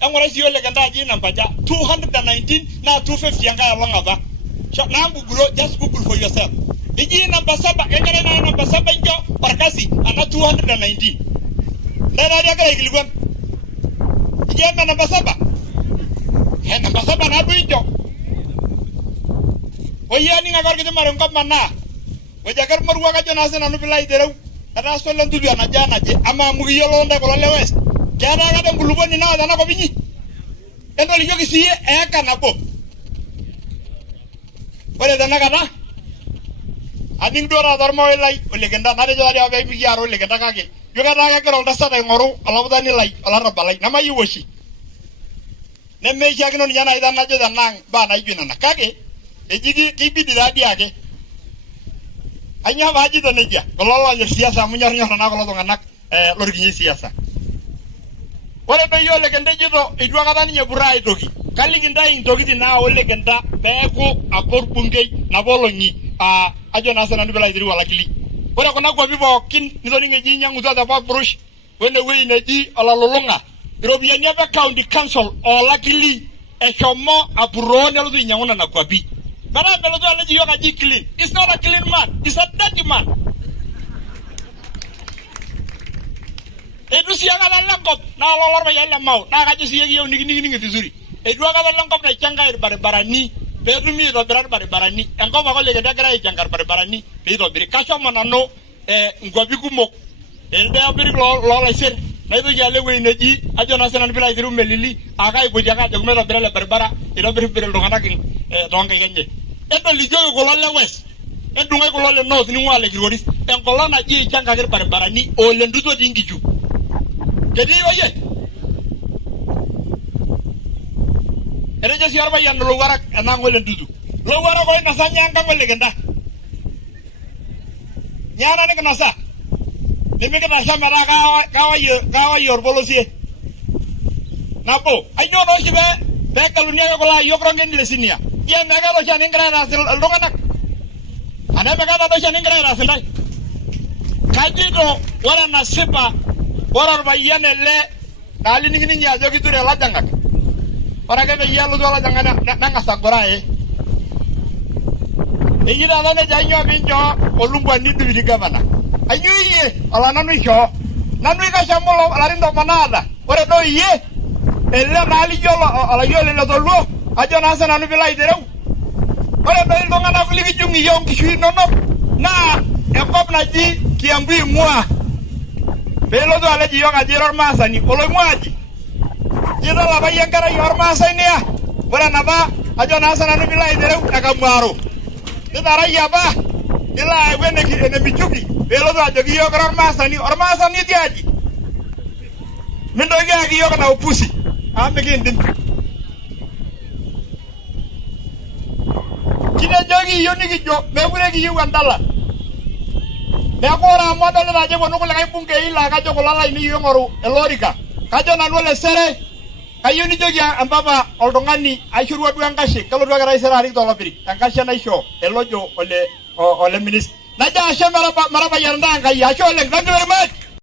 Angora si ole Kenta ji number 219 na 250 anga along ava. Na Google, just Google for yourself. Iji number 7 engare na number 7 njo parkasi ana 219. Nena dia kaya giliguan. Iji number 7. He number 7 na bu njo. Oya ni ngakar kita marung kap mana. Wajakar marua ka jona sena no bilai derau. Ada solan tu dia na jana je ama mugi yolo nda ko lewes. Kana ka dem bulubo ni na dana ko binyi. Endo lijo ki siye e kana po. Ore dana kana. Ading dora darmo elai ole Kenta na de jari abe mi yaro ole Kenta ka ke. Yo ka ta ka ro da sa ta ngoru ala budani lai ala rabalai na mai woshi. Ne Meishakino ni yana idana je danang ba na ibina na kake. Ejigi kibidi dadi ake. Anya baji to neja. Kololo ya siasa munyor-nyor na kolo tonganak lorginyi siasa. Ore to yo ole Kenta jito idwa kata ninye burai toki. Kaliki Ntae Ntokiting na ole Kenta peku apor bungei na bolonyi ajo na sana nibela idiri walakili. Ore kuna kwa bibo kin nitoni ngeji nyangu za pa brush wene we neji ala lolonga. Irobiani apa county council olakili eshomo apuro nelo nyanguna na kwa bi. Bara belo to aleji yoga ji clean. It's not a clean man, it's a dirty man. Edu siya ka langkop na lolor ba yalla mau na ka ji siya yow nigi vizuri. Edu ka langkop na changa barbarani bedu mi do barbarani enko ba ko le Kenta gra changar barbarani be do bir ka so manano ngobi kumok el be abir lo la ser na do jale we neji ajo na senan bila iru melili aga ibo jaga jogme do bere barbara iro bir do ngana kin donga yenje edo lijo ko lo le wes edu ngai ko lo le north ni wale giroris enko la na ji changar barbarani o le nduto dingiju kedi oye ere je siar bayan lo warak anang wele Ntutu lo warak ko na sanya ngam wele Kenta nyana ne kana sa demi kana sa mara kawa yor bolosie napo ayo no sibe be kalunia ko la yo krongen le sinia ye mega lo jani ngra na sel longanak ana mega do jani ngra na sel kajito wala na sipa wala bayan le dali ningi nya jogi ture la jangak para que me yalo do la jangana nanga sagorae ejira dane janyo binjo olumba nindu di gavana ayuye ala nanu ho nanu ka shamulo ala rindo manada ore do ye elle nali jolo ala yole le dolo ajo na sana nu bilai derau ore do ndo ngana ko ligi jungi yong ki shui nono na e kop na ji ki ambi mwa belo do ala ji yonga jiror masani olo mwaji jida la bayan kara yor masani ya ore na ba ajo na sana nu bilai derau akamwaro dara ya ba ila wene ki ene bichuki belo do ajo ki yogor masani tiaji mindo ga ki yogor na upusi amegin din kine jogi yoni ki jo me wure ki yugan dalla me akora modal na je wonu ko la kay bunke ila ka jogo la ni yongoru elorika ka jona wole sere kayoni jogi ambaba oldongani ashuru wadu angashi kalo do gara isera ri to lobiri angashi na show elojo ole minister naja ashe maraba yaranda ngai ashe ole thank you very much